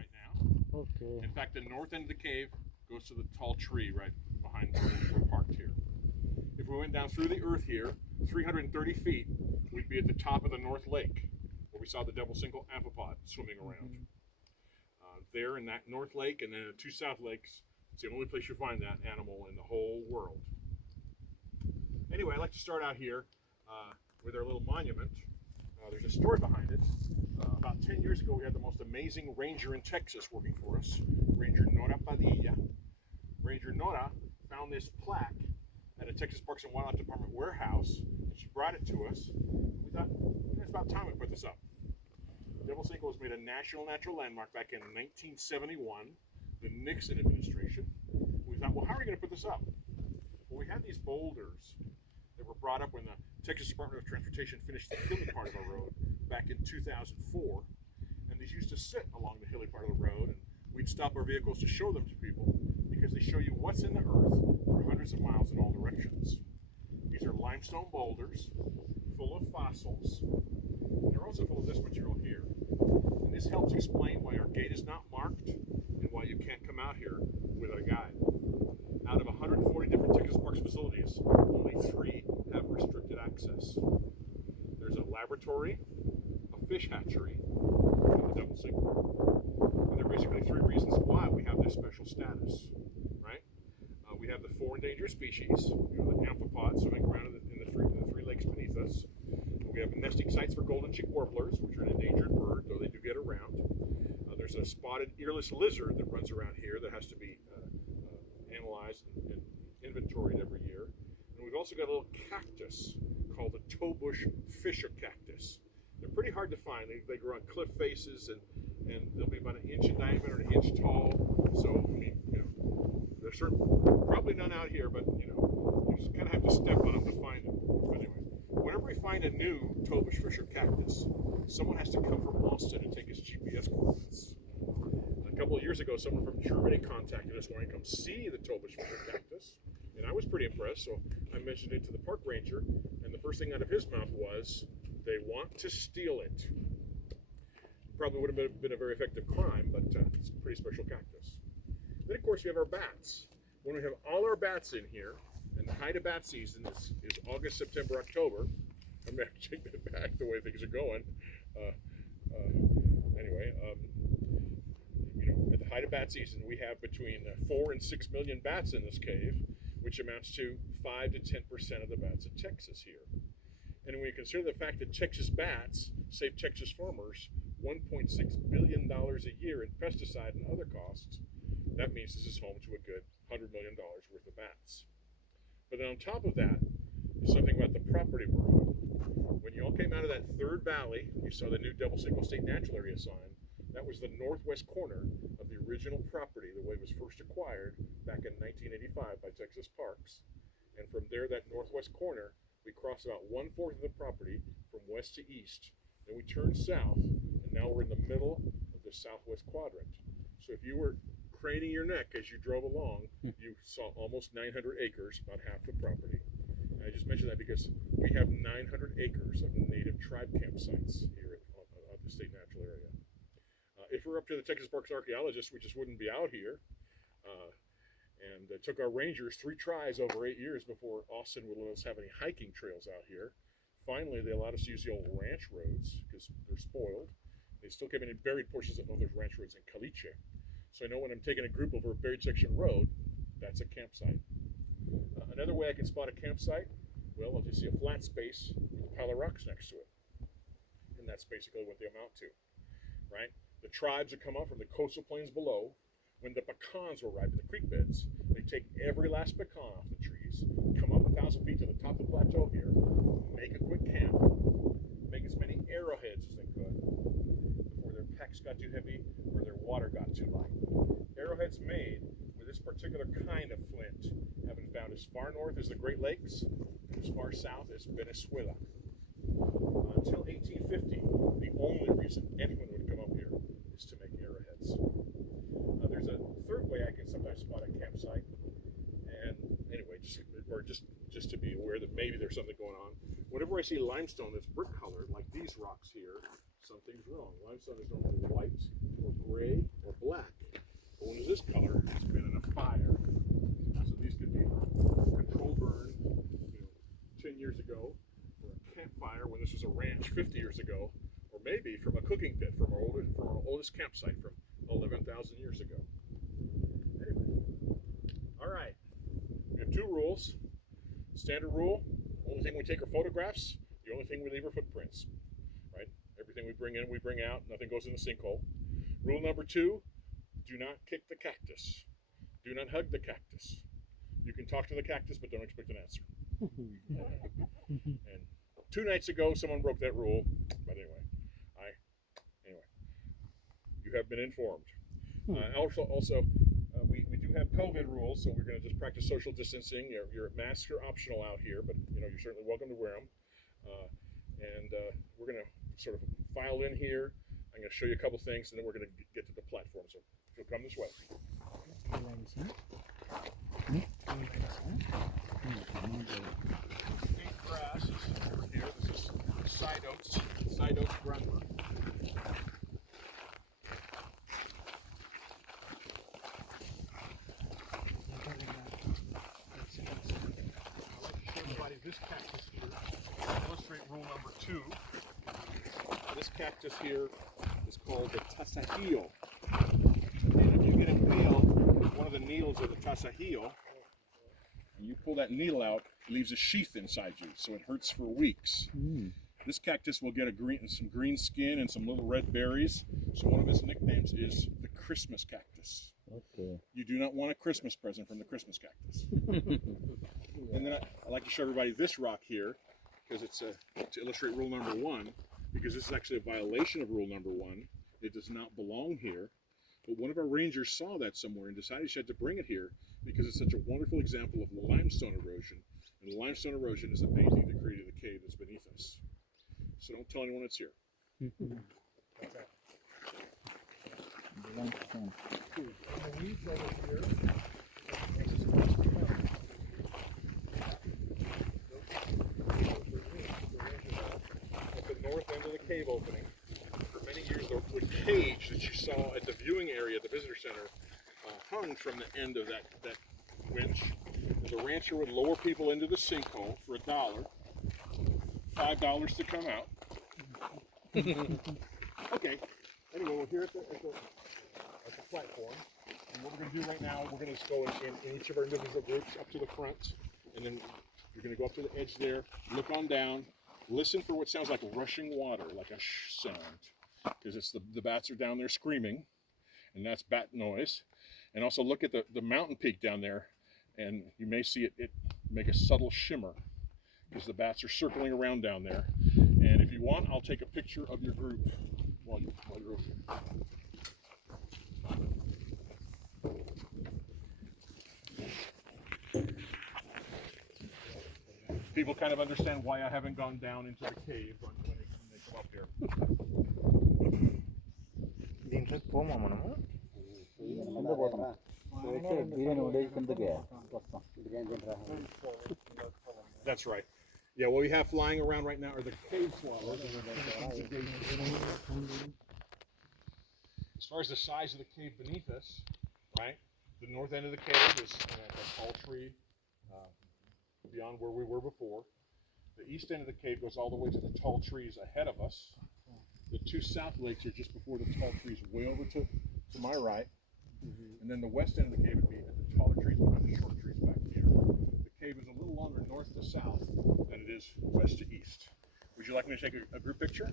right now. Okay. In fact, the north end of the cave goes to the tall tree right behind where we're parked here. If we went down through the earth here, 330 feet, we'd be at the top of the North Lake, where we saw the double single amphipod swimming around. There in that North Lake and then the two South Lakes, it's the only place you find that animal in the whole world. Anyway, I'd like to start out here with our little monument. There's a story behind it. About 10 years ago, we had the most amazing ranger in Texas working for us, Ranger Nora Padilla. Ranger Nora found this plaque at a Texas Parks and Wildlife Department warehouse, and she brought it to us. We thought, it's about time we put this up. Devil Single was made a national natural landmark back in 1971, the Nixon administration. We thought, well, how are we going to put this up? Well, we had these boulders that were brought up when the Texas Department of Transportation finished the hilly part of our road back in 2004. And these used to sit along the hilly part of the road, and we'd stop our vehicles to show them to people because they show you what's in the earth for hundreds of miles in all directions. These are limestone boulders full of fossils. They're also full of this material here. And this helps explain why our gate is not marked and why you can't come out here with a guide. Out of 140 different Texas Parks facilities, only 3 have restricted access. There's a laboratory, a fish hatchery, and a double single. And there are basically 3 reasons why we have this special status, right? We have the 4 endangered species, the amphipods swimming around in the 3 lakes beneath us. We have nesting sites for golden cheek warblers, which are an endangered bird, though they do get around. There's a spotted earless lizard that runs around here that has to be analyzed and inventoried every year. And we've also got a little cactus called the toebush fisher cactus. They're pretty hard to find. They grow on cliff faces, and they'll be about 1 inch in diameter and 1 inch tall. So, there's probably none out here, but you just kind of have to step on them to find them. But anyway, whenever we find a new toebush fisher cactus, someone has to come from Austin and take his GPS coordinates. A couple of years ago, someone from Germany contacted us wanting to come see the toebush fisher cactus, and I was pretty impressed. So I mentioned it to the park ranger, and the first thing out of his mouth was, "They want to steal it." Probably would have been a very effective crime, but it's a pretty special cactus. Then, of course, we have our bats. When we have all our bats in here, and the height of bat season is August, September, October. I'm going to have to take that back the way things are going. Anyway, at the height of bat season, we have between 4 and 6 million bats in this cave, which amounts to 5 to 10% of the bats in Texas here. And when you consider the fact that Texas bats save Texas farmers $1.6 billion a year in pesticide and other costs, that means this is home to a good $100 million worth of bats. But then on top of that is something about the property we're on. When you all came out of that third valley, you saw the new Double Single State Natural Area sign. That was the northwest corner of the original property, the way it was first acquired back in 1985 by Texas Parks. And from there, that northwest corner, we crossed about 1/4 of the property from west to east. Then we turned south, and now we're in the middle of the southwest quadrant. So if you were craning your neck as you drove along, you saw almost 900 acres, about half the property. And I just mentioned that because we have 900 acres of native tribe campsites here at the state natural area. If we're up to the Texas Parks archaeologists, we just wouldn't be out here. And it took our rangers 3 tries over 8 years before Austin would let us have any hiking trails out here. Finally, they allowed us to use the old ranch roads because they're spoiled. They still kept any buried portions of those ranch roads in Caliche. So I know when I'm taking a group over a buried section road, that's a campsite. Another way I can spot a campsite, well, if you see a flat space with a pile of rocks next to it. And that's basically what they amount to, right? The tribes that come up from the coastal plains below, when the pecans were ripe in the creek beds, they take every last pecan off the trees, come up 1,000 feet to the top of the plateau here, make a quick camp, make as many arrowheads as they could before their packs got too heavy or their water got too light. Arrowheads made with this particular kind of flint have been found as far north as the Great Lakes and as far south as Venezuela. Until 1850, the only reason anyone would come up here is to make arrowheads. There's a third way I can sometimes spot a campsite, and anyway, just to be aware that maybe there's something going on. Whenever I see limestone that's brick colored, like these rocks here, something's wrong. Limestone is normally white or gray or black. But when it's this color, it's been in a fire. So these could be from a control burn, 10 years ago, or a campfire when this was a ranch 50 years ago, or maybe from a cooking pit from our oldest campsite from 11,000 years ago. Anyway, all right. We have two rules. Standard rule: only thing we take are photographs. The only thing we leave are footprints. Right? Everything we bring in, we bring out. Nothing goes in the sinkhole. Rule number 2: do not kick the cactus. Do not hug the cactus. You can talk to the cactus, but don't expect an answer. And 2 nights ago, someone broke that rule. But anyway, you have been informed. Also, we do have COVID rules, so we're going to just practice social distancing. Your masks are optional out here, but you're certainly welcome to wear them. We're going to sort of file in here. I'm going to show you a couple things, and then we're going to get to the platform. So if you'll come this way. Deep grass is over here. This is side oats groundwork. This cactus here, illustrate rule number 2. This cactus here is called the tasajillo. And if you get impaled, one of the needles of the tasajillo, and you pull that needle out, it leaves a sheath inside you, so it hurts for weeks. This cactus will get some green skin and some little red berries, so one of its nicknames is the Christmas cactus. Okay. You do not want a Christmas present from the Christmas cactus. And then I like to show everybody this rock here, because it's to illustrate rule number 1, because this is actually a violation of rule number 1. It does not belong here. But one of our rangers saw that somewhere and decided she had to bring it here because it's such a wonderful example of limestone erosion. And limestone erosion is the main thing that created the cave that's beneath us. So don't tell anyone it's here. What's that? The weeds over here. At the north end of the cave opening, for many years the cage that you saw at the viewing area at the visitor center hung from the end of that winch. The rancher would lower people into the sinkhole for $1, $5 to come out. Okay. Anyway, we're here at the platform, and what we're going to do right now, we're going to go in each of our individual groups up to the front, and then you're going to go up to the edge there, look on down, listen for what sounds like rushing water, like a shh sound, because it's the bats are down there screaming, and that's bat noise. And also look at the mountain peak down there, and you may see it make a subtle shimmer, because the bats are circling around down there. And if you want, I'll take a picture of your group while you're over here. People kind of understand why I haven't gone down into the cave when they come up here. That's right. Yeah, what we have flying around right now are the cave swallows. As far as the size of the cave beneath us, right? The north end of the cave is a tall tree beyond where we were before. The east end of the cave goes all the way to the tall trees ahead of us. The 2 south lakes are just before the tall trees, way over to my right. And then the west end of the cave would be at the taller trees behind the short trees back here. The cave is a little longer north to south than it is west to east. Would you like me to take a group picture?